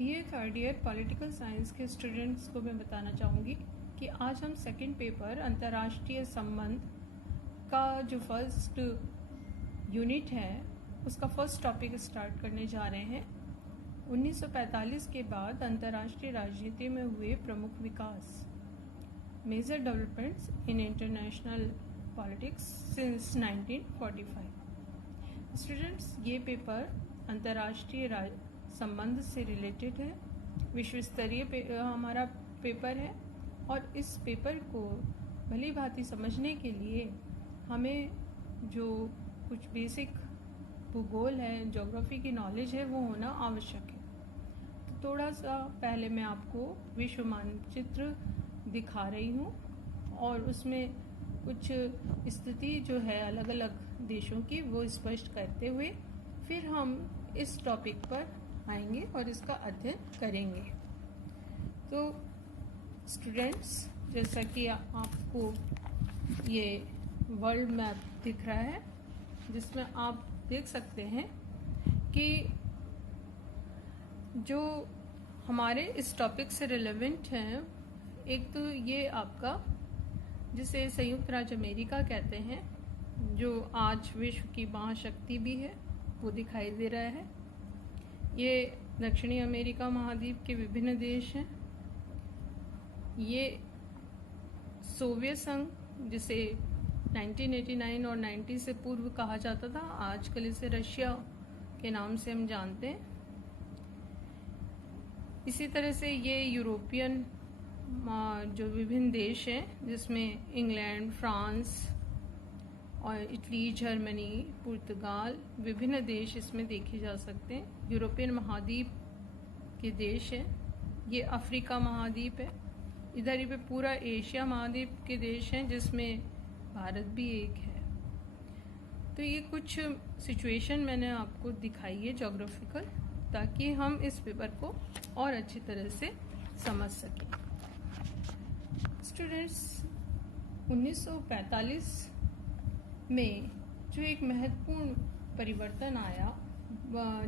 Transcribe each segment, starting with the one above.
BA third year political science के students को मैं बताना चाहूँगी कि आज हम सेकंड पेपर अंतर्राष्ट्रीय संबंध का जो फर्स्ट यूनिट है उसका फर्स्ट टॉपिक स्टार्ट करने जा रहे हैं। 1945 के बाद अंतर्राष्ट्रीय राजनीति में हुए प्रमुख विकास, major developments in international politics since 1945। Students, ये पेपर अंतर्राष्ट्रीय संबंध से रिलेटेड है, विश्व स्तरीय हमारा पेपर है और इस पेपर को भली भांति समझने के लिए हमें जो कुछ बेसिक भूगोल है, ज्योग्राफी की नॉलेज है, वो होना आवश्यक है। तो थोड़ा सा पहले मैं आपको विश्व मानचित्र दिखा रही हूँ और उसमें कुछ स्थिति जो है अलग अलग देशों की वो स्पष्ट करते हुए फिर हम इस टॉपिक पर आएंगे और इसका अध्ययन करेंगे। तो स्टूडेंट्स, जैसा कि आपको ये वर्ल्ड मैप दिख रहा है जिसमें आप देख सकते हैं कि जो हमारे इस टॉपिक से रिलेवेंट हैं, एक तो ये आपका जिसे संयुक्त राज्य अमेरिका कहते हैं, जो आज विश्व की महाशक्ति भी है, वो दिखाई दे रहा है। ये दक्षिणी अमेरिका महाद्वीप के विभिन्न देश हैं। ये सोवियत संघ, जिसे 1989 और 90 से पूर्व कहा जाता था, आजकल इसे रशिया के नाम से हम जानते हैं। इसी तरह से ये यूरोपियन जो विभिन्न देश हैं, जिसमें इंग्लैंड, फ्रांस और इटली, जर्मनी, पुर्तगाल, विभिन्न देश इसमें देखे जा सकते हैं। यूरोपियन महाद्वीप के देश हैं। ये अफ्रीका महाद्वीप है। इधर ही पे पूरा एशिया महाद्वीप के देश हैं, जिसमें भारत भी एक है। तो ये कुछ सिचुएशन मैंने आपको दिखाई है ज्योग्राफिकल, ताकि हम इस पेपर को और अच्छी तरह से समझ सकें। स्टूडेंट्स, 1945 में जो एक महत्वपूर्ण परिवर्तन आया,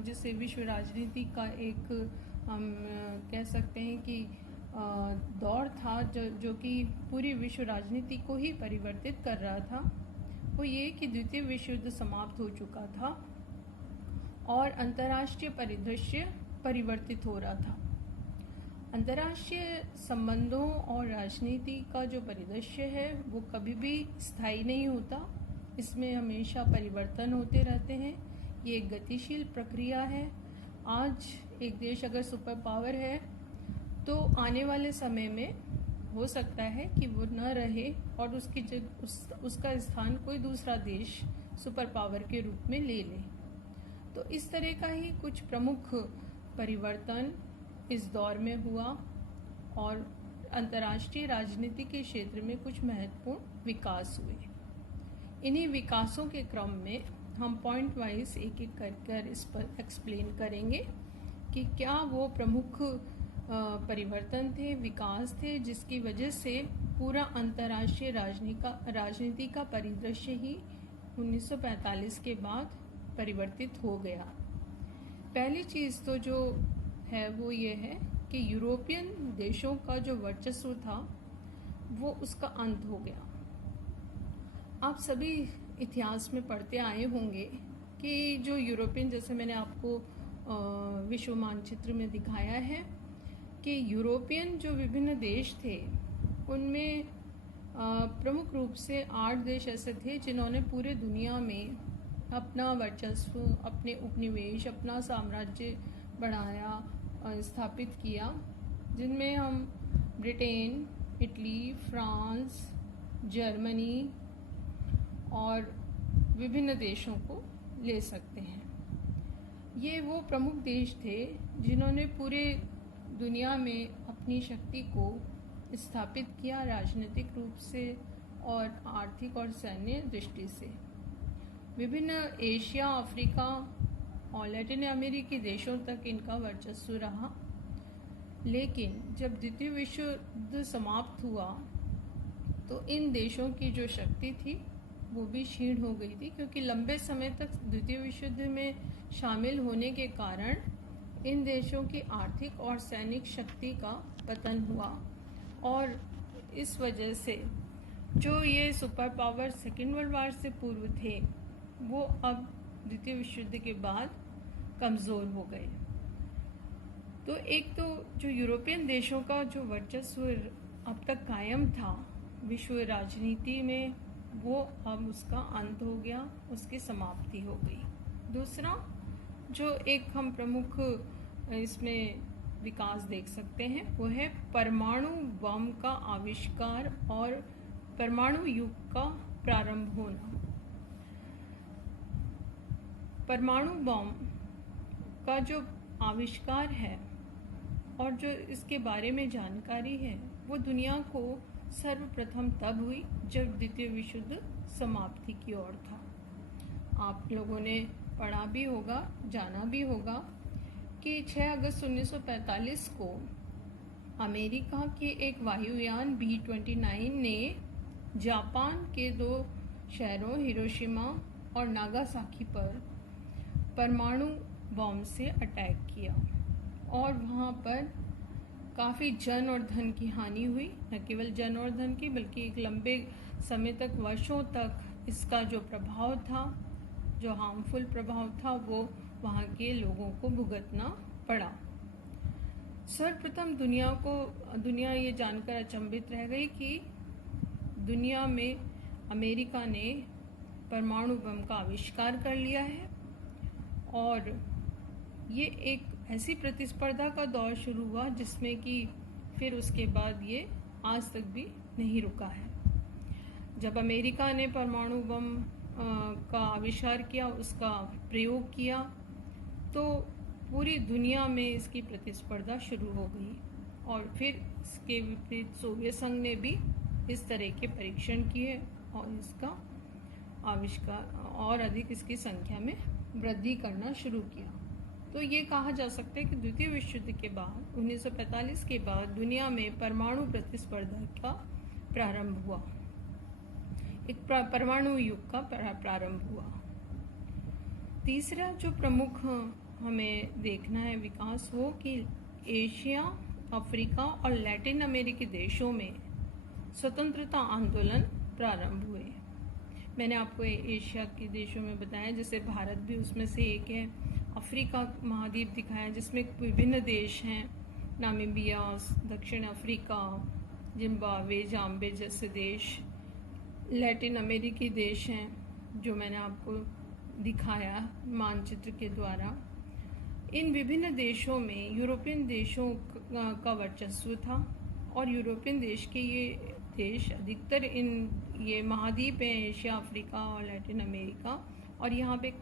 जिसे विश्व राजनीति का एक हम कह सकते हैं कि दौर था जो कि पूरी विश्व राजनीति को ही परिवर्तित कर रहा था, वो ये कि द्वितीय विश्व युद्ध समाप्त हो चुका था और अंतर्राष्ट्रीय परिदृश्य परिवर्तित हो रहा था। अंतर्राष्ट्रीय संबंधों और राजनीति का जो परिदृश्य है वो कभी भी स्थायी नहीं होता, इसमें हमेशा परिवर्तन होते रहते हैं। ये एक गतिशील प्रक्रिया है। आज एक देश अगर सुपर पावर है तो आने वाले समय में हो सकता है कि वो न रहे और उसकी उसका स्थान कोई दूसरा देश सुपर पावर के रूप में ले ले। तो इस तरह का ही कुछ प्रमुख परिवर्तन इस दौर में हुआ और अंतर्राष्ट्रीय राजनीति के क्षेत्र में कुछ महत्वपूर्ण विकास हुए। इन्हीं विकासों के क्रम में हम पॉइंट वाइज एक एक कर इस पर एक्सप्लेन करेंगे कि क्या वो प्रमुख परिवर्तन थे, विकास थे, जिसकी वजह से पूरा अंतर्राष्ट्रीय राजनीति का परिदृश्य ही 1945 के बाद परिवर्तित हो गया। पहली चीज़ तो जो है वो ये है कि यूरोपियन देशों का जो वर्चस्व था वो उसका अंत हो गया। आप सभी इतिहास में पढ़ते आए होंगे कि जो यूरोपियन, जैसे मैंने आपको विश्व मानचित्र में दिखाया है कि यूरोपियन जो विभिन्न देश थे उनमें प्रमुख रूप से 8 देश ऐसे थे जिन्होंने पूरे दुनिया में अपना वर्चस्व, अपने उपनिवेश, अपना साम्राज्य बढ़ाया, स्थापित किया, जिनमें हम ब्रिटेन, इटली, फ्रांस, जर्मनी और विभिन्न देशों को ले सकते हैं। ये वो प्रमुख देश थे जिन्होंने पूरे दुनिया में अपनी शक्ति को स्थापित किया, राजनीतिक रूप से और आर्थिक और सैन्य दृष्टि से। विभिन्न एशिया, अफ्रीका और लैटिन अमेरिकी देशों तक इनका वर्चस्व रहा। लेकिन जब द्वितीय विश्व युद्ध समाप्त हुआ तो इन देशों की जो शक्ति थी वो भी क्षीण हो गई थी, क्योंकि लंबे समय तक द्वितीय विश्व युद्ध में शामिल होने के कारण इन देशों की आर्थिक और सैनिक शक्ति का पतन हुआ और इस वजह से जो ये super power second world war से पूर्व थे वो अब द्वितीय विश्व युद्ध के बाद कमज़ोर हो गए। तो एक तो जो यूरोपियन देशों का जो वर्चस्व अब तक कायम था विश्व राजनीति में, वो अब उसका अंत हो गया, उसकी समाप्ति हो गई। दूसरा जो एक हम प्रमुख इसमें विकास देख सकते हैं वो है परमाणु बम का आविष्कार और परमाणु युग का प्रारंभ होना। परमाणु बम का जो आविष्कार है और जो इसके बारे में जानकारी है वो दुनिया को सर्वप्रथम तब हुई जब द्वितीय विश्व युद्ध समाप्ति की ओर था। आप लोगों ने पढ़ा भी होगा, जाना भी होगा कि 6 अगस्त 1945 को अमेरिका के एक वायुयान B-29 ने जापान के 2 शहरों हिरोशिमा और नागासाकी पर परमाणु बम से अटैक किया और वहाँ पर काफ़ी जन और धन की हानि हुई। न केवल जन और धन की बल्कि एक लंबे समय तक, वर्षों तक इसका जो प्रभाव था, जो हार्मफुल प्रभाव था, वो वहाँ के लोगों को भुगतना पड़ा। सर्वप्रथम दुनिया ये जानकर अचंभित रह गई कि दुनिया में अमेरिका ने परमाणु बम का आविष्कार कर लिया है और ये एक ऐसी प्रतिस्पर्धा का दौर शुरू हुआ जिसमें कि फिर उसके बाद ये आज तक भी नहीं रुका है। जब अमेरिका ने परमाणु बम का आविष्कार किया, उसका प्रयोग किया, तो पूरी दुनिया में इसकी प्रतिस्पर्धा शुरू हो गई और फिर इसके विपरीत सोवियत संघ ने भी इस तरह के परीक्षण किए और इसका आविष्कार और अधिक इसकी संख्या में वृद्धि करना शुरू किया। तो ये कहा जा सकता है कि द्वितीय विश्व युद्ध के बाद 1945 के बाद दुनिया में परमाणु प्रतिस्पर्धा का प्रारंभ हुआ, एक परमाणु युग का प्रारंभ हुआ। तीसरा जो प्रमुख हमें देखना है विकास वो कि एशिया, अफ्रीका और लैटिन अमेरिकी देशों में स्वतंत्रता आंदोलन प्रारंभ हुए। मैंने आपको एशिया के देशों में बताया, जैसे भारत भी उसमें से एक है। अफ्रीका महाद्वीप दिखाया जिसमें विभिन्न देश हैं, नामीबिया, दक्षिण अफ्रीका, जिम्बाब्वे, जाम्बे जैसे देश। लैटिन अमेरिकी देश हैं जो मैंने आपको दिखाया मानचित्र के द्वारा। इन विभिन्न देशों में यूरोपियन देशों का वर्चस्व था और यूरोपियन देश के ये देश अधिकतर ये महाद्वीप हैं, एशिया, अफ्रीका और लैटिन अमेरिका, और यहाँ पे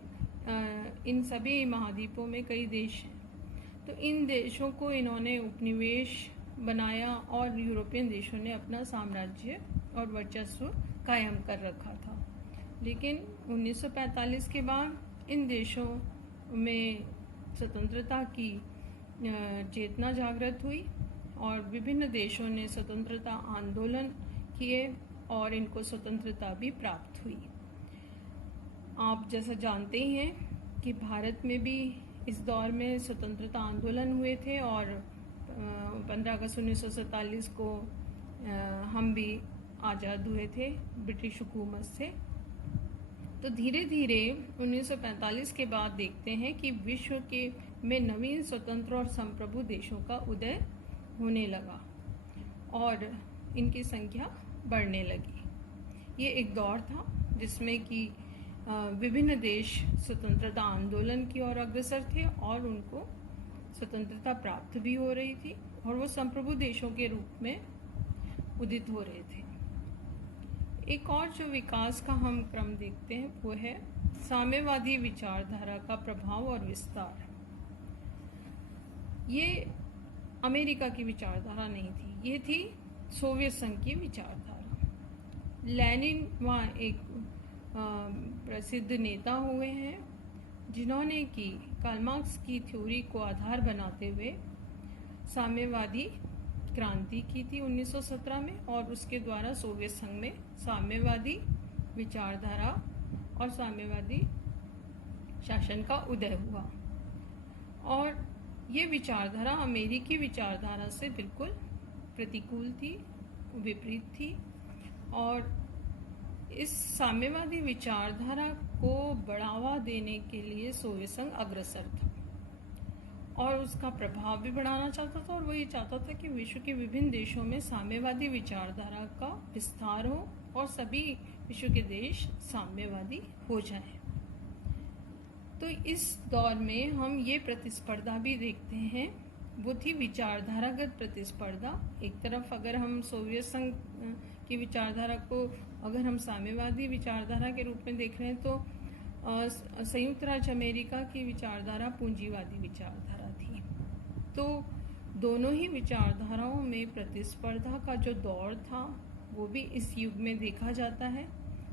इन सभी महाद्वीपों में कई देश हैं। तो इन देशों को इन्होंने उपनिवेश बनाया और यूरोपियन देशों ने अपना साम्राज्य और वर्चस्व कायम कर रखा था। लेकिन 1945 के बाद इन देशों में स्वतंत्रता की चेतना जागृत हुई और विभिन्न देशों ने स्वतंत्रता आंदोलन किए और इनको स्वतंत्रता भी प्राप्त हुई। आप जैसा जानते ही हैं कि भारत में भी इस दौर में स्वतंत्रता आंदोलन हुए थे और 15 अगस्त 1947 को हम भी आज़ाद हुए थे ब्रिटिश हुकूमत से। तो धीरे धीरे 1945 के बाद देखते हैं कि विश्व के में नवीन स्वतंत्र और संप्रभु देशों का उदय होने लगा और इनकी संख्या बढ़ने लगी। ये एक दौर था जिसमें कि विभिन्न देश स्वतंत्रता आंदोलन की ओर अग्रसर थे और उनको स्वतंत्रता प्राप्त भी हो रही थी और वो संप्रभु देशों के रूप में उदित हो रहे थे। एक और जो विकास का हम क्रम देखते हैं वो है साम्यवादी विचारधारा का प्रभाव और विस्तार। ये अमेरिका की विचारधारा नहीं थी, ये थी सोवियत संघ की विचारधारा। लेनिन वहाँ एक प्रसिद्ध नेता हुए हैं जिन्होंने कि कार्ल मार्क्स की थ्योरी को आधार बनाते हुए साम्यवादी क्रांति की थी 1917 में और उसके द्वारा सोवियत संघ में साम्यवादी विचारधारा और साम्यवादी शासन का उदय हुआ। और ये विचारधारा अमेरिकी विचारधारा से बिल्कुल प्रतिकूल थी, विपरीत थी, और इस साम्यवादी विचारधारा को बढ़ावा देने के लिए सोवियत संघ अग्रसर था और उसका प्रभाव भी बढ़ाना चाहता था, और वो ये चाहता था कि विश्व के विभिन्न देशों में साम्यवादी विचारधारा का विस्तार हो और सभी विश्व के देश साम्यवादी हो जाएं। तो इस दौर में हम ये प्रतिस्पर्धा भी देखते हैं, वो थी विचारधारागत प्रतिस्पर्धा। एक तरफ अगर हम सोवियत संघ की विचारधारा को अगर हम साम्यवादी विचारधारा के रूप में देख रहे हैं, तो संयुक्त राज्य अमेरिका की विचारधारा पूंजीवादी विचारधारा थी। तो दोनों ही विचारधाराओं में प्रतिस्पर्धा का जो दौर था वो भी इस युग में देखा जाता है,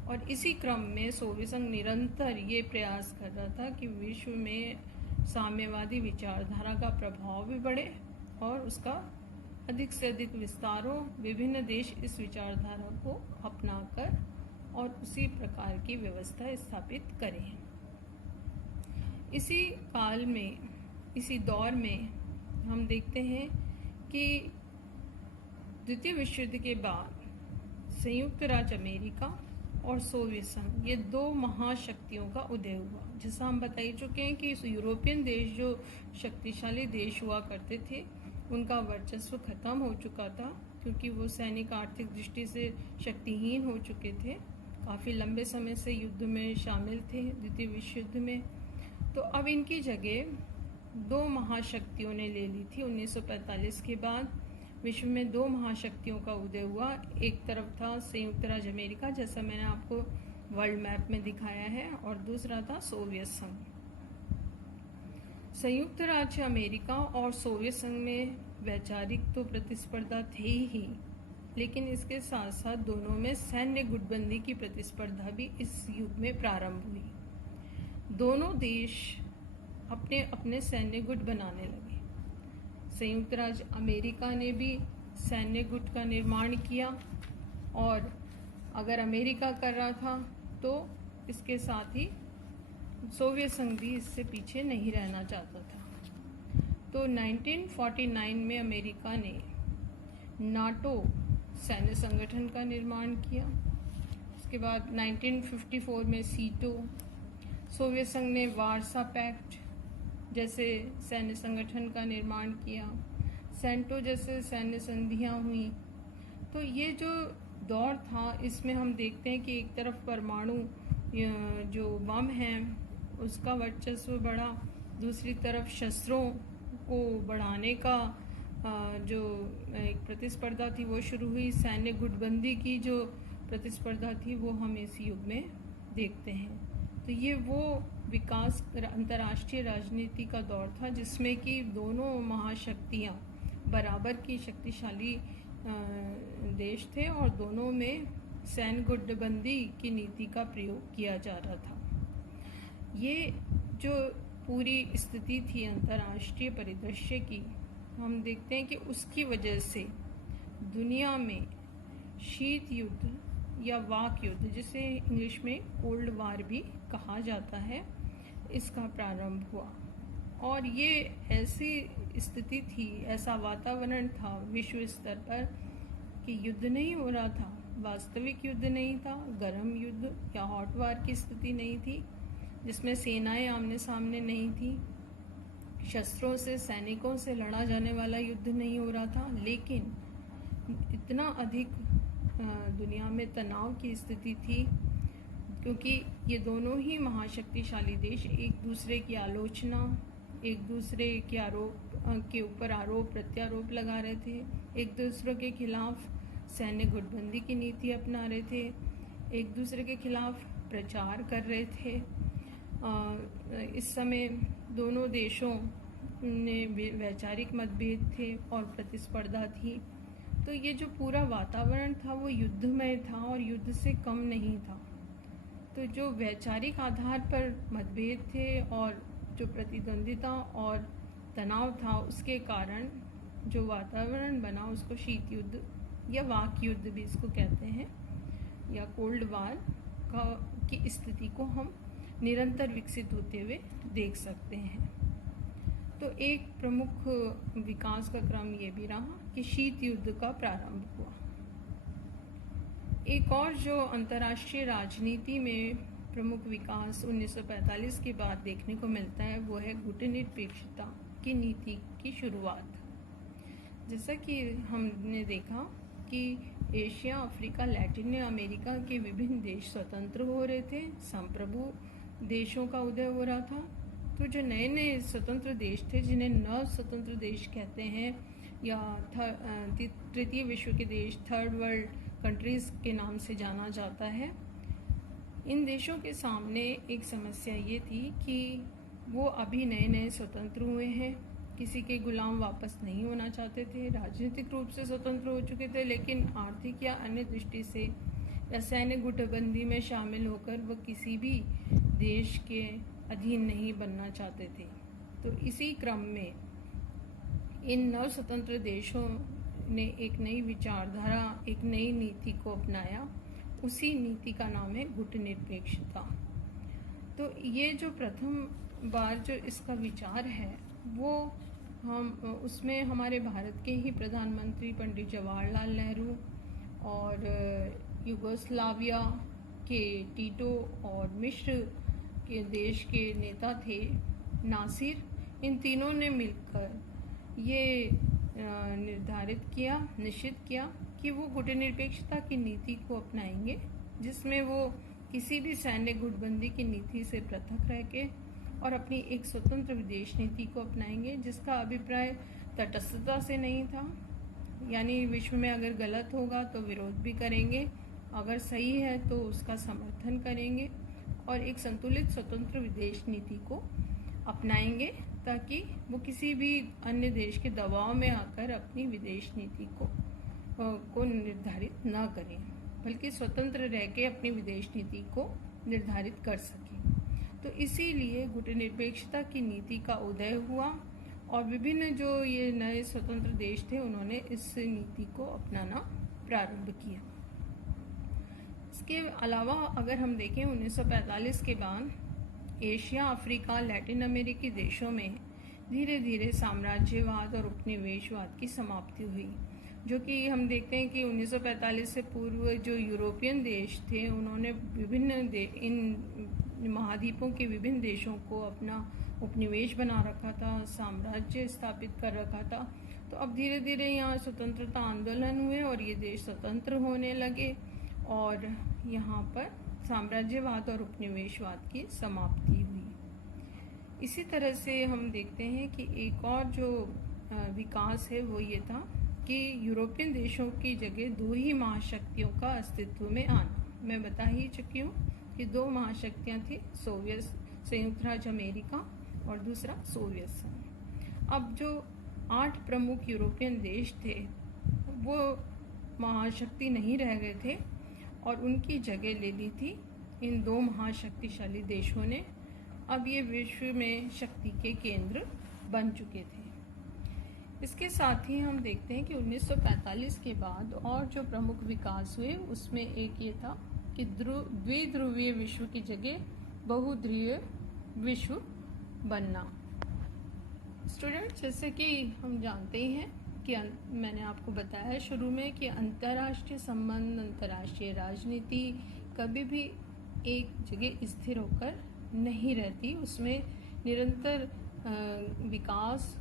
और इसी क्रम में सोवियत संघ निरंतर ये प्रयास कर रहा था कि विश्व में साम्यवादी विचारधारा का प्रभाव भी बढ़े और उसका अधिक से अधिक विस्तार हो, विभिन्न देश इस विचारधारा को अपनाकर और उसी प्रकार की व्यवस्था स्थापित करें। इसी काल में, इसी दौर में हम देखते हैं कि द्वितीय विश्व युद्ध के बाद संयुक्त राज्य अमेरिका और सोवियत संघ, ये दो महाशक्तियों का उदय हुआ। जैसा हम बता ही चुके हैं कि यूरोपियन देश जो शक्तिशाली देश हुआ करते थे, उनका वर्चस्व खत्म हो चुका था, क्योंकि वो सैनिक आर्थिक दृष्टि से शक्तिहीन हो चुके थे, काफ़ी लंबे समय से युद्ध में शामिल थे, द्वितीय विश्व युद्ध में। तो अब इनकी जगह दो महाशक्तियों ने ले ली थी। 1945 के बाद विश्व में दो महाशक्तियों का उदय हुआ। एक तरफ था संयुक्त राज्य अमेरिका, जैसा मैंने आपको वर्ल्ड मैप में दिखाया है, और दूसरा था सोवियत संघ। संयुक्त राज्य अमेरिका और सोवियत संघ में वैचारिक तो प्रतिस्पर्धा थी ही, लेकिन इसके साथ साथ दोनों में सैन्य गुटबंदी की प्रतिस्पर्धा भी इस युग में प्रारंभ हुई। दोनों देश अपने अपने सैन्य गुट बनाने लगे। संयुक्त राज्य अमेरिका ने भी सैन्य गुट का निर्माण किया, और अगर अमेरिका कर रहा था तो इसके साथ ही सोवियत संघ भी इससे पीछे नहीं रहना चाहता था। तो 1949 में अमेरिका ने नाटो सैन्य संगठन का निर्माण किया। उसके बाद 1954 में सीटो, सोवियत संघ ने वार्सा पैक्ट जैसे सैन्य संगठन का निर्माण किया, सेंटो जैसे सैन्य संधियां हुई। तो ये जो दौर था, इसमें हम देखते हैं कि एक तरफ परमाणु जो बम हैं उसका वर्चस्व बढ़ा, दूसरी तरफ शस्त्रों को बढ़ाने का जो एक प्रतिस्पर्धा थी वो शुरू हुई। सैन्य गुटबंदी की जो प्रतिस्पर्धा थी वो हम इस युग में देखते हैं। तो ये वो विकास अंतर्राष्ट्रीय राजनीति का दौर था जिसमें कि दोनों महाशक्तियाँ बराबर की शक्तिशाली देश थे, और दोनों में सैन्य गुटबंदी की नीति का प्रयोग किया जा रहा था। ये जो पूरी स्थिति थी अंतर्राष्ट्रीय परिदृश्य की, हम देखते हैं कि उसकी वजह से दुनिया में शीत युद्ध या वाक युद्ध, जिसे इंग्लिश में कोल्ड वार भी कहा जाता है, इसका प्रारंभ हुआ। और ये ऐसी स्थिति थी, ऐसा वातावरण था विश्व स्तर पर कि युद्ध नहीं हो रहा था, वास्तविक युद्ध नहीं था, गर्म युद्ध या हॉट वार की स्थिति नहीं थी, जिसमें सेनाएं आमने सामने नहीं थी, शस्त्रों से सैनिकों से लड़ा जाने वाला युद्ध नहीं हो रहा था, लेकिन इतना अधिक दुनिया में तनाव की स्थिति थी, क्योंकि ये दोनों ही महाशक्तिशाली देश एक दूसरे की आलोचना, एक दूसरे के ऊपर आरोप प्रत्यारोप लगा रहे थे, एक दूसरे के खिलाफ सैन्य गुटबंदी की नीति अपना रहे थे, एक दूसरे के खिलाफ प्रचार कर रहे थे। इस समय दोनों देशों ने वैचारिक मतभेद थे और प्रतिस्पर्धा थी। तो ये जो पूरा वातावरण था वो युद्धमय था और युद्ध से कम नहीं था। तो जो वैचारिक आधार पर मतभेद थे और जो प्रतिद्वंदिता और तनाव था, उसके कारण जो वातावरण बना उसको शीत युद्ध या वाक युद्ध भी इसको कहते हैं, या कोल्ड वार की स्थिति को हम निरंतर विकसित होते हुए देख सकते हैं। तो एक प्रमुख विकास का क्रम ये भी रहा कि शीत युद्ध का प्रारंभ हुआ। एक और जो अंतर्राष्ट्रीय राजनीति में प्रमुख विकास 1945 के बाद देखने को मिलता है वो है गुटनिरपेक्षता की नीति की शुरुआत। जैसा कि हमने देखा कि एशिया, अफ्रीका, लैटिन अमेरिका के विभिन्न देश स्वतंत्र हो रहे थे, संप्रभु देशों का उदय हो रहा था। तो जो नए नए स्वतंत्र देश थे, जिन्हें नव स्वतंत्र देश कहते हैं या तृतीय विश्व के देश, थर्ड वर्ल्ड कंट्रीज़ के नाम से जाना जाता है, इन देशों के सामने एक समस्या ये थी कि वो अभी नए नए स्वतंत्र हुए हैं, किसी के गुलाम वापस नहीं होना चाहते थे, राजनीतिक रूप से स्वतंत्र हो चुके थे, लेकिन आर्थिक या अन्य दृष्टि से या सैन्य गुटबंदी में शामिल होकर वह किसी भी देश के अधीन नहीं बनना चाहते थे। तो इसी क्रम में इन नव स्वतंत्र देशों ने एक नई विचारधारा, एक नई नीति को अपनाया। उसी नीति का नाम है गुटनिरपेक्षता। तो ये जो प्रथम बार जो इसका विचार है वो उसमें हमारे भारत के ही प्रधानमंत्री पंडित जवाहरलाल नेहरू और युगोस्लाविया के टीटो और मिस्र के देश के नेता थे नासिर, इन तीनों ने मिलकर ये निश्चित किया कि वो गुटनिरपेक्षता की नीति को अपनाएंगे, जिसमें वो किसी भी सैन्य गुटबंदी की नीति से पृथक रह के और अपनी एक स्वतंत्र विदेश नीति को अपनाएंगे, जिसका अभिप्राय तटस्थता से नहीं था। यानी विश्व में अगर गलत होगा तो विरोध भी करेंगे, अगर सही है तो उसका समर्थन करेंगे, और एक संतुलित स्वतंत्र विदेश नीति को अपनाएंगे ताकि वो किसी भी अन्य देश के दबाव में आकर अपनी विदेश नीति को निर्धारित न करें, बल्कि स्वतंत्र रह के अपनी विदेश नीति को निर्धारित कर सकें। तो इसीलिए गुटनिरपेक्षता की नीति का उदय हुआ और विभिन्न जो ये नए स्वतंत्र देश थे उन्होंने इस नीति को अपनाना प्रारंभ किया। इसके अलावा अगर हम देखें 1945 के बाद एशिया, अफ्रीका, लैटिन अमेरिकी देशों में धीरे धीरे साम्राज्यवाद और उपनिवेशवाद की समाप्ति हुई, जो कि हम देखते हैं कि 1945 से पूर्व जो यूरोपियन देश थे उन्होंने विभिन्न इन महाद्वीपों के विभिन्न देशों को अपना उपनिवेश बना रखा था, साम्राज्य स्थापित कर रखा था। तो अब धीरे धीरे यहाँ स्वतंत्रता आंदोलन हुए और ये देश स्वतंत्र होने लगे और यहाँ पर साम्राज्यवाद और उपनिवेशवाद की समाप्ति हुई। इसी तरह से हम देखते हैं कि एक और जो विकास है वो ये था कि यूरोपियन देशों की जगह दो ही महाशक्तियों का अस्तित्व में आना। मैं बता ही चुकी हूँ कि दो महाशक्तियाँ थी, सोवियत संयुक्त राज्य अमेरिका और दूसरा सोवियत संघ। अब जो 8 प्रमुख यूरोपियन देश थे वो महाशक्ति नहीं रह गए थे और उनकी जगह ले ली थी इन दो महाशक्तिशाली देशों ने। अब ये विश्व में शक्ति के केंद्र बन चुके थे। इसके साथ ही हम देखते हैं कि 1945 के बाद और जो प्रमुख विकास हुए उसमें एक ये था कि द्विध्रुवीय विश्व की जगह बहुध्रुवीय विश्व बनना। स्टूडेंट्स, जैसे कि हम जानते ही हैं कि मैंने आपको बताया शुरू में कि अंतर्राष्ट्रीय संबंध, अंतर्राष्ट्रीय राजनीति कभी भी एक जगह स्थिर होकर नहीं रहती, उसमें निरंतर विकास,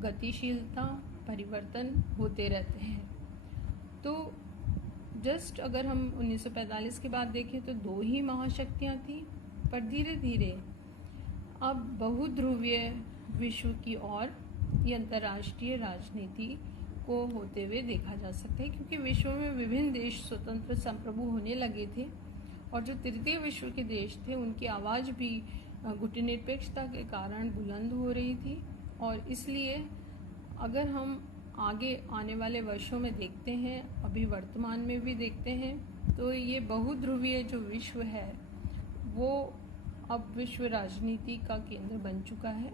गतिशीलता, परिवर्तन होते रहते हैं। तो जस्ट अगर हम 1945 के बाद देखें तो दो ही महाशक्तियाँ थीं, पर धीरे धीरे अब बहुध्रुवीय विश्व की ओर ये अंतर्राष्ट्रीय राजनीति को होते हुए देखा जा सकता है, क्योंकि विश्व में विभिन्न देश स्वतंत्र संप्रभु होने लगे थे और जो तृतीय विश्व के देश थे उनकी आवाज़ भी गुटनिरपेक्षता के कारण बुलंद हो रही थी। और इसलिए अगर हम आगे आने वाले वर्षों में देखते हैं, अभी वर्तमान में भी देखते हैं, तो ये बहुध्रुवीय जो विश्व है वो अब विश्व राजनीति का केंद्र बन चुका है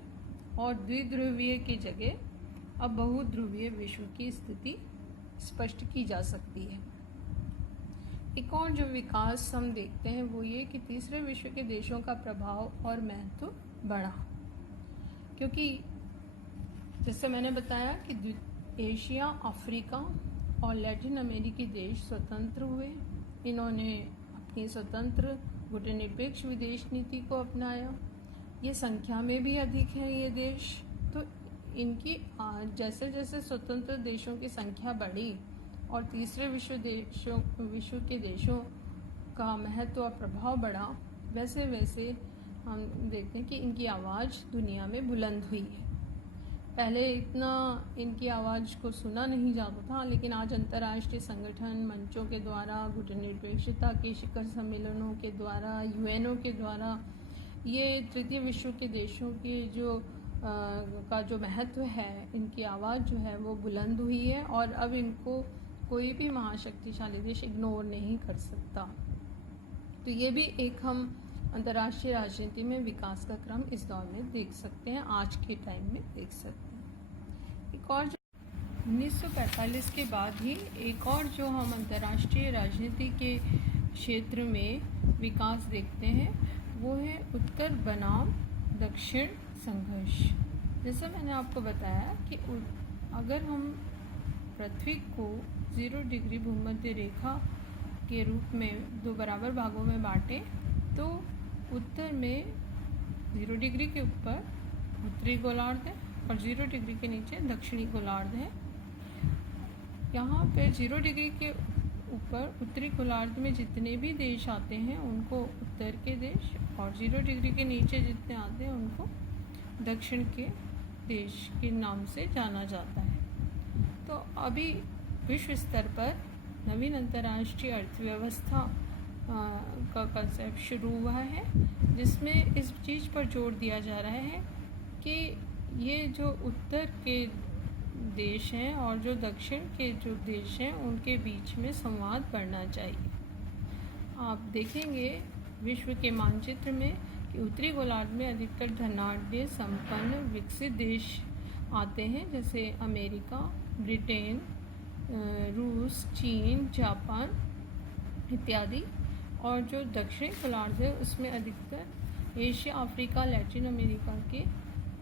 और द्विध्रुवीय की जगह अब बहुध्रुवीय विश्व की स्थिति स्पष्ट की जा सकती है। एक और जो विकास हम देखते हैं वो ये कि तीसरे विश्व के देशों का प्रभाव और महत्व बढ़ा, क्योंकि जैसे मैंने बताया कि एशिया, अफ्रीका और लैटिन अमेरिकी देश स्वतंत्र हुए। इन्होंने अपनी स्वतंत्र गुटनिरपेक्ष विदेश नीति को अपनाया। ये संख्या में भी अधिक है ये देश। तो इनकी जैसे जैसे स्वतंत्र देशों की संख्या बढ़ी और तीसरे विश्व के देशों का महत्व और प्रभाव बढ़ा, वैसे वैसे हम देखते हैं कि इनकी आवाज़ दुनिया में बुलंद हुई है। पहले इतना इनकी आवाज़ को सुना नहीं जाता था, लेकिन आज अंतर्राष्ट्रीय संगठन मंचों के द्वारा, गुटनिरपेक्षता के शिखर सम्मेलनों के द्वारा, यूएनओ के द्वारा ये तृतीय विश्व के देशों के का जो महत्व है, इनकी आवाज़ जो है वो बुलंद हुई है और अब इनको कोई भी महाशक्तिशाली देश इग्नोर नहीं कर सकता। तो ये भी एक हम अंतर्राष्ट्रीय राजनीति में विकास का क्रम इस दौर में देख सकते हैं, आज के टाइम में देख सकते हैं। एक और 1945 के बाद ही एक और जो हम अंतर्राष्ट्रीय राजनीति के क्षेत्र में विकास देखते हैं वो है उत्तर बनाम दक्षिण संघर्ष। जैसा मैंने आपको बताया कि अगर हम पृथ्वी को 0 डिग्री भूमध्य रेखा के रूप में 2 बराबर भागों में बांटें तो उत्तर में 0 डिग्री के ऊपर उत्तरी गोलार्ध है और 0 डिग्री के नीचे दक्षिणी गोलार्ध है। यहाँ पे 0 डिग्री के ऊपर उत्तरी गोलार्ध में जितने भी देश आते हैं उनको उत्तर के देश, और 0 डिग्री के नीचे जितने आते हैं उनको दक्षिण के देश के नाम से जाना जाता है। तो अभी विश्व स्तर पर नवीन अंतर्राष्ट्रीय अर्थव्यवस्था का कंसेप्ट शुरू हुआ है, जिसमें इस चीज़ पर जोर दिया जा रहा है कि ये जो उत्तर के देश हैं और जो दक्षिण के जो देश हैं उनके बीच में संवाद बढ़ना चाहिए। आप देखेंगे विश्व के मानचित्र में कि उत्तरी गोलार्ध में अधिकतर धनाढ्य, संपन्न, विकसित देश आते हैं, जैसे अमेरिका, ब्रिटेन, रूस, चीन, जापान इत्यादि। और जो दक्षिणी गोलार्ध है उसमें अधिकतर एशिया, अफ्रीका, लैटिन अमेरिका के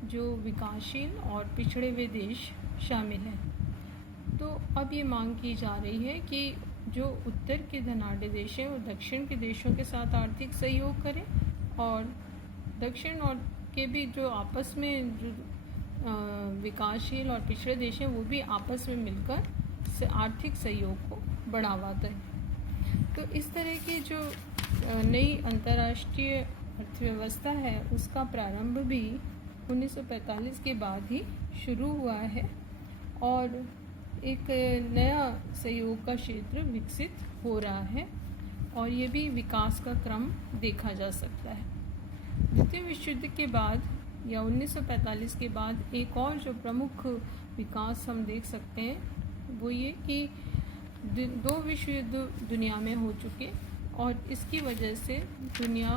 जो विकासशील और पिछड़े हुए देश शामिल हैं। तो अब ये मांग की जा रही है कि जो उत्तर के धनाढ्य देश हैं वो दक्षिण के देशों के साथ आर्थिक सहयोग करें और दक्षिण और के भी जो आपस में जो विकासशील और पिछड़े देश हैं वो भी आपस में मिलकर से आर्थिक सहयोग को बढ़ावा दें। तो इस तरह की जो नई अंतर्राष्ट्रीय अर्थव्यवस्था है उसका प्रारंभ भी 1945 के बाद ही शुरू हुआ है और एक नया सहयोग का क्षेत्र विकसित हो रहा है और ये भी विकास का क्रम देखा जा सकता है। द्वितीय विश्व युद्ध के बाद या 1945 के बाद एक और जो प्रमुख विकास हम देख सकते हैं वो ये कि 2 विश्व युद्ध दुनिया में हो चुके और इसकी वजह से दुनिया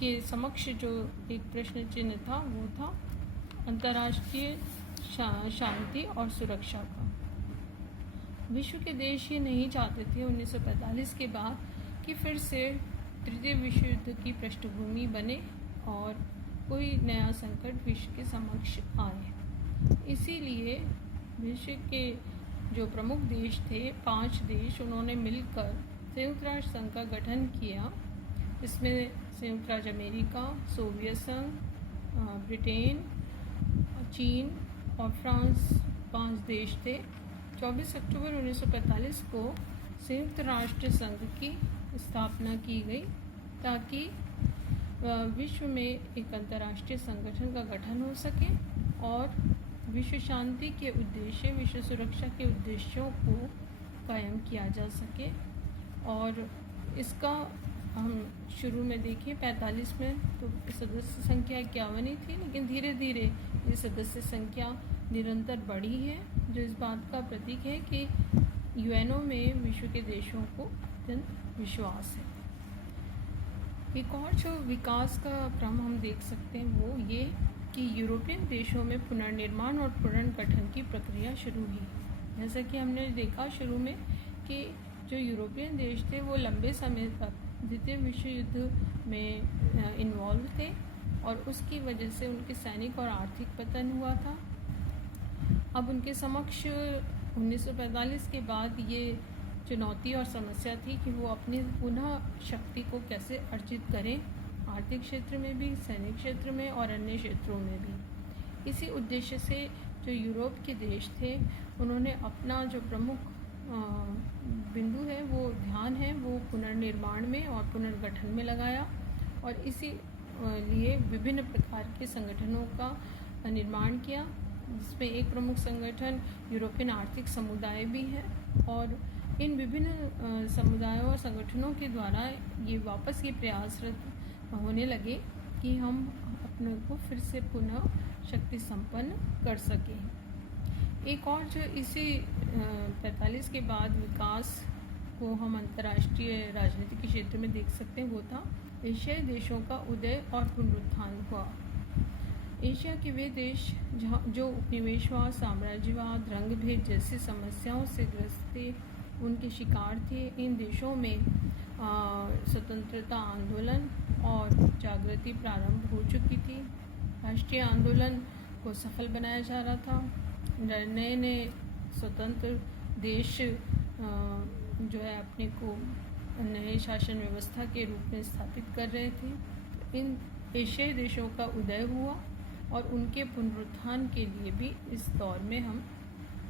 के समक्ष जो एक प्रश्न चिन्ह था वो था अंतर्राष्ट्रीय शांति और सुरक्षा का। विश्व के देश ये नहीं चाहते थे 1945 के बाद कि फिर से तृतीय विश्व युद्ध की पृष्ठभूमि बने और कोई नया संकट विश्व के समक्ष आए। इसीलिए विश्व के जो प्रमुख देश थे 5 देश, उन्होंने मिलकर संयुक्त राष्ट्र संघ का गठन किया। इसमें संयुक्त राज्य अमेरिका, सोवियत संघ, ब्रिटेन, चीन और फ्रांस 5 देश थे। 24 अक्टूबर 1945 को संयुक्त राष्ट्र संघ की स्थापना की गई ताकि विश्व में एक अंतर्राष्ट्रीय संगठन का गठन हो सके और विश्व शांति के उद्देश्य, विश्व सुरक्षा के उद्देश्यों को कायम किया जा सके। और इसका हम शुरू में देखिए 45 में तो सदस्य संख्या 51 ही थी, लेकिन धीरे धीरे ये सदस्य संख्या निरंतर बढ़ी है, जो इस बात का प्रतीक है कि यूएनओ में विश्व के देशों को जन विश्वास है। एक और जो विकास का क्रम हम देख सकते हैं वो ये कि यूरोपियन देशों में पुनर्निर्माण और पुनर्गठन की प्रक्रिया शुरू हुई। जैसा कि हमने देखा शुरू में कि जो यूरोपियन देश थे वो लंबे समय तक द्वितीय विश्व युद्ध में इन्वॉल्व थे और उसकी वजह से उनके सैनिक और आर्थिक पतन हुआ था। अब उनके समक्ष 1945 के बाद ये चुनौती और समस्या थी कि वो अपनी पुनः शक्ति को कैसे अर्जित करें, आर्थिक क्षेत्र में भी, सैनिक क्षेत्र में और अन्य क्षेत्रों में भी। इसी उद्देश्य से जो यूरोप के देश थे उन्होंने अपना जो प्रमुख बिंदु है, वो ध्यान है, वो पुनर्निर्माण में और पुनर्गठन में लगाया और इसी लिए विभिन्न प्रकार के संगठनों का निर्माण किया, जिसमें एक प्रमुख संगठन यूरोपियन आर्थिक समुदाय भी है। और इन विभिन्न समुदायों और संगठनों के द्वारा ये वापस ये प्रयासरत होने लगे कि हम अपने को फिर से पुनः शक्ति संपन्न कर सकें। एक और जो इसी 45 के बाद विकास को हम अंतर्राष्ट्रीय राजनीति के क्षेत्र में देख सकते हैं, वो था एशियाई देशों का उदय और पुनरुत्थान हुआ। एशिया के वे देश जो उपनिवेशवाद, साम्राज्यवाद, रंगभेद जैसी समस्याओं से ग्रस्त थे, उनके शिकार थे। इन देशों में स्वतंत्रता आंदोलन और जागृति प्रारंभ हो चुकी थी। राष्ट्रीय आंदोलन को सफल बनाया जा रहा था। नए नए स्वतंत्र देश जो है अपने को नए शासन व्यवस्था के रूप में स्थापित कर रहे थे। इन एशियाई देशों का उदय हुआ और उनके पुनरुत्थान के लिए भी इस दौर में हम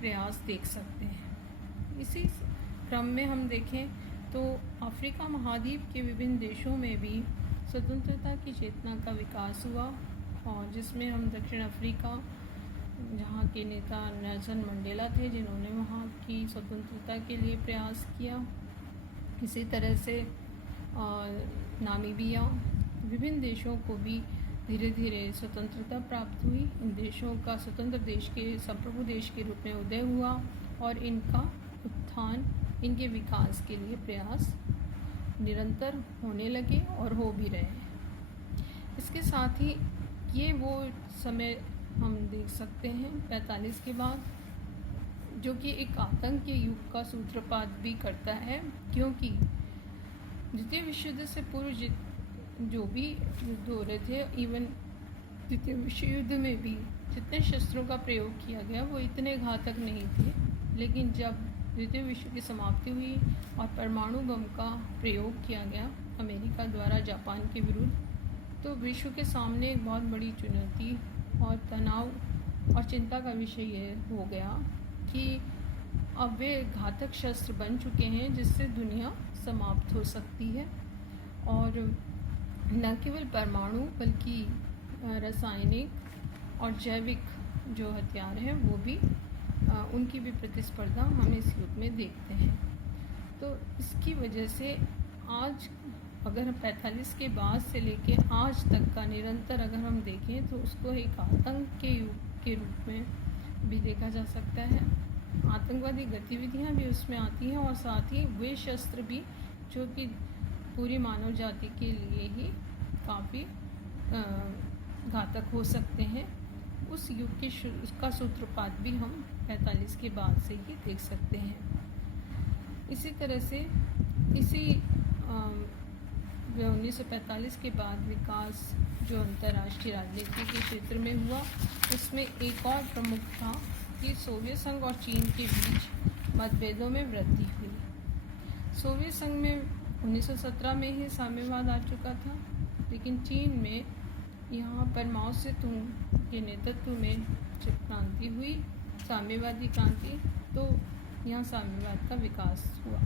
प्रयास देख सकते हैं। इसी क्रम में हम देखें तो अफ्रीका महाद्वीप के विभिन्न देशों में भी स्वतंत्रता की चेतना का विकास हुआ, और जिसमें हम दक्षिण अफ्रीका, जहाँ के नेता नेल्सन मंडेला थे, जिन्होंने वहाँ की स्वतंत्रता के लिए प्रयास किया। इसी तरह से नामीबिया, विभिन्न देशों को भी धीरे धीरे स्वतंत्रता प्राप्त हुई। इन देशों का स्वतंत्र देश के संप्रभु देश के रूप में उदय हुआ और इनका उत्थान, इनके विकास के लिए प्रयास निरंतर होने लगे और हो भी रहे। इसके साथ ही ये वो समय हम देख सकते हैं 45 के बाद, जो कि एक आतंक के युग का सूत्रपात भी करता है, क्योंकि द्वितीय विश्व युद्ध से पूर्व जो भी युद्ध हो रहे थे, इवन द्वितीय विश्व युद्ध में भी जितने शस्त्रों का प्रयोग किया गया वो इतने घातक नहीं थे। लेकिन जब द्वितीय विश्व की समाप्ति हुई और परमाणु बम का प्रयोग किया गया अमेरिका द्वारा जापान के विरुद्ध, तो विश्व के सामने एक बहुत बड़ी चुनौती और तनाव और चिंता का विषय ये हो गया कि अब वे घातक शस्त्र बन चुके हैं जिससे दुनिया समाप्त हो सकती है। और न केवल परमाणु बल्कि रासायनिक और जैविक जो हथियार हैं वो भी उनकी भी प्रतिस्पर्धा हम इस युग में देखते हैं। तो इसकी वजह से आज अगर हम 45 के बाद से लेके आज तक का निरंतर अगर हम देखें तो उसको एक आतंक के युग के रूप में भी देखा जा सकता है। आतंकवादी गतिविधियां भी उसमें आती हैं और साथ ही वे शस्त्र भी जो कि पूरी मानव जाति के लिए ही काफ़ी घातक हो सकते हैं। उस युग के उसका सूत्रपात भी हम 45 के बाद से ही देख सकते हैं। इसी तरह से इसी 1945 के बाद विकास जो अंतर्राष्ट्रीय राजनीति के क्षेत्र में हुआ, उसमें एक और प्रमुख था कि सोवियत संघ और चीन के बीच मतभेदों में वृद्धि हुई। सोवियत संघ में 1917 में ही साम्यवाद आ चुका था, लेकिन चीन में यहाँ पर माओ से तुंग के नेतृत्व में जब क्रांति हुई, साम्यवादी क्रांति, तो यहाँ साम्यवाद का विकास हुआ।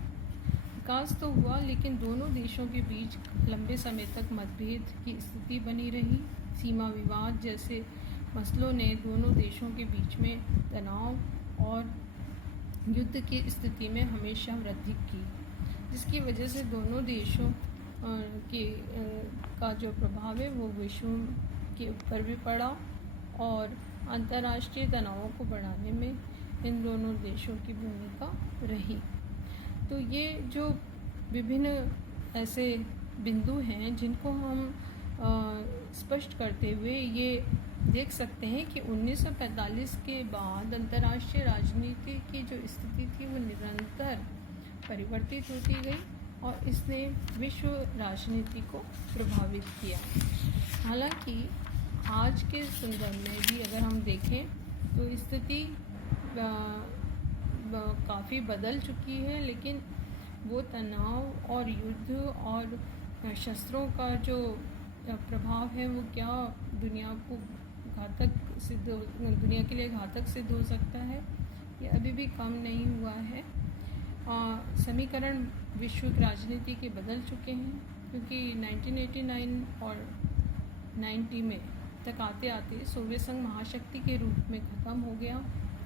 विकास तो हुआ, लेकिन दोनों देशों के बीच लंबे समय तक मतभेद की स्थिति बनी रही। सीमा विवाद जैसे मसलों ने दोनों देशों के बीच में तनाव और युद्ध की स्थिति में हमेशा वृद्धि की, जिसकी वजह से दोनों देशों का जो प्रभाव है वो विश्व के ऊपर भी पड़ा और अंतर्राष्ट्रीय तनावों को बढ़ाने में इन दोनों देशों की भूमिका रही। तो ये जो विभिन्न ऐसे बिंदु हैं जिनको हम स्पष्ट करते हुए ये देख सकते हैं कि 1945 के बाद अंतर्राष्ट्रीय राजनीति की जो स्थिति थी वो निरंतर परिवर्तित होती गई और इसने विश्व राजनीति को प्रभावित किया। हालांकि आज के संदर्भ में भी अगर हम देखें तो स्थिति काफ़ी बदल चुकी है, लेकिन वो तनाव और युद्ध और शस्त्रों का जो प्रभाव है वो क्या दुनिया को दुनिया के लिए घातक सिद्ध हो सकता है, ये अभी भी कम नहीं हुआ है। समीकरण विश्व राजनीति के बदल चुके हैं, क्योंकि 1989 और 90 में तक आते आते सोवियत संघ महाशक्ति के रूप में ख़त्म हो गया,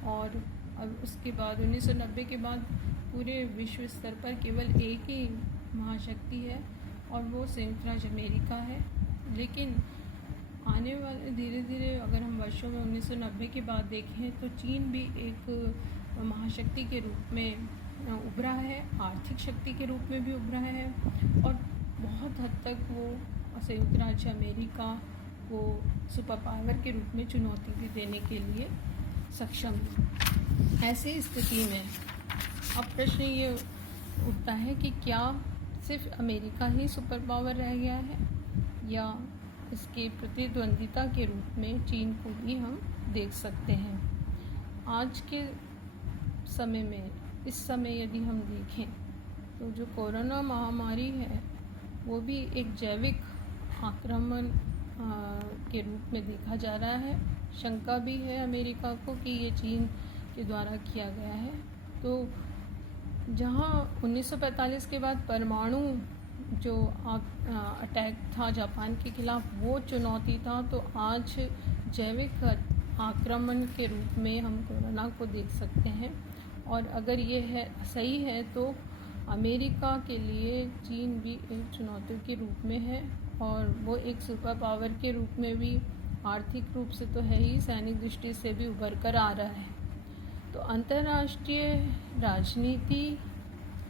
और अब उसके बाद 1990 के बाद पूरे विश्व स्तर पर केवल एक ही महाशक्ति है, और वो संयुक्त राज्य अमेरिका है। लेकिन आने वाले धीरे धीरे अगर हम वर्षों में 1990 के बाद देखें तो चीन भी एक महाशक्ति के रूप में उभरा है, आर्थिक शक्ति के रूप में भी उभरा है, और बहुत हद तक वो संयुक्त राज्य अमेरिका को सुपर पावर के रूप में चुनौती भी देने के लिए सक्षम है। ऐसी स्थिति में अब प्रश्न ये उठता है कि क्या सिर्फ अमेरिका ही सुपर पावर रह गया है, या इसके प्रतिद्वंदिता के रूप में चीन को भी हम देख सकते हैं। आज के समय में, इस समय यदि हम देखें तो जो कोरोना महामारी है वो भी एक जैविक आक्रमण के रूप में देखा जा रहा है। शंका भी है अमेरिका को कि ये चीन के द्वारा किया गया है। तो जहाँ 1945 के बाद परमाणु जो अटैक था जापान के खिलाफ वो चुनौती था, तो आज जैविक आक्रमण के रूप में हम कोरोना को देख सकते हैं। और अगर ये है सही है तो अमेरिका के लिए चीन भी एक चुनौती के रूप में है, और वो एक सुपर पावर के रूप में भी आर्थिक रूप से तो है ही, सैनिक दृष्टि से भी उभर कर आ रहा है। तो अंतर्राष्ट्रीय राजनीति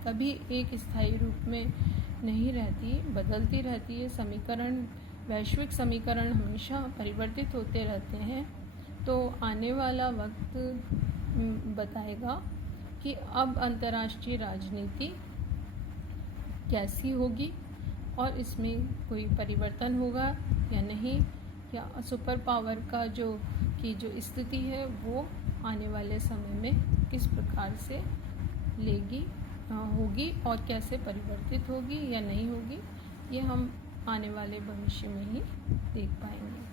कभी एक स्थायी रूप में नहीं रहती, बदलती रहती है। समीकरण, वैश्विक समीकरण हमेशा परिवर्तित होते रहते हैं। तो आने वाला वक्त बताएगा कि अब अंतर्राष्ट्रीय राजनीति कैसी होगी, और इसमें कोई परिवर्तन होगा या नहीं, या सुपर पावर का जो स्थिति है वो आने वाले समय में किस प्रकार से होगी और कैसे परिवर्तित होगी या नहीं होगी, ये हम आने वाले भविष्य में ही देख पाएंगे।